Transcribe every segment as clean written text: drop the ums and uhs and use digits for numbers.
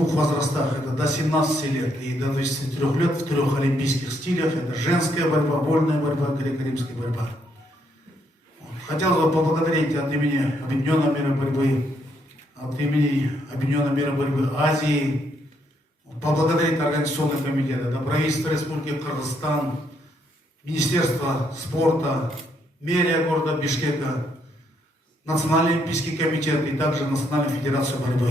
двух возрастах, это до 17 лет и до 23 лет в 3 олимпийских стилях. Это женская борьба, вольная борьба, греко-римская борьба. Хотел бы поблагодарить от имени Объединенного мира борьбы, от имени Объединенного мира борьбы Азии, поблагодарить Организационный комитет, это правительство Республики Кыргызстан, Министерство спорта, мэрия города Бишкека, Национальный олимпийский комитет и также Национальную федерацию борьбы.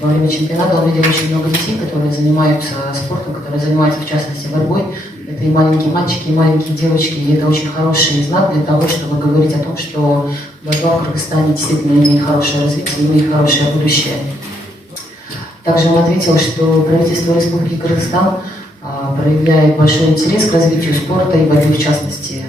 Во время чемпионата он видел очень много детей, которые занимаются спортом, которые занимаются в частности борьбой. Это и маленькие мальчики, и маленькие девочки. И это очень хороший знак для того, чтобы говорить о том, что борьба в Кыргызстане действительно имеет хорошее развитие, имеет хорошее будущее. Также он ответил, что правительство Республики Кыргызстан проявляет большой интерес к развитию спорта и борьбы в частности.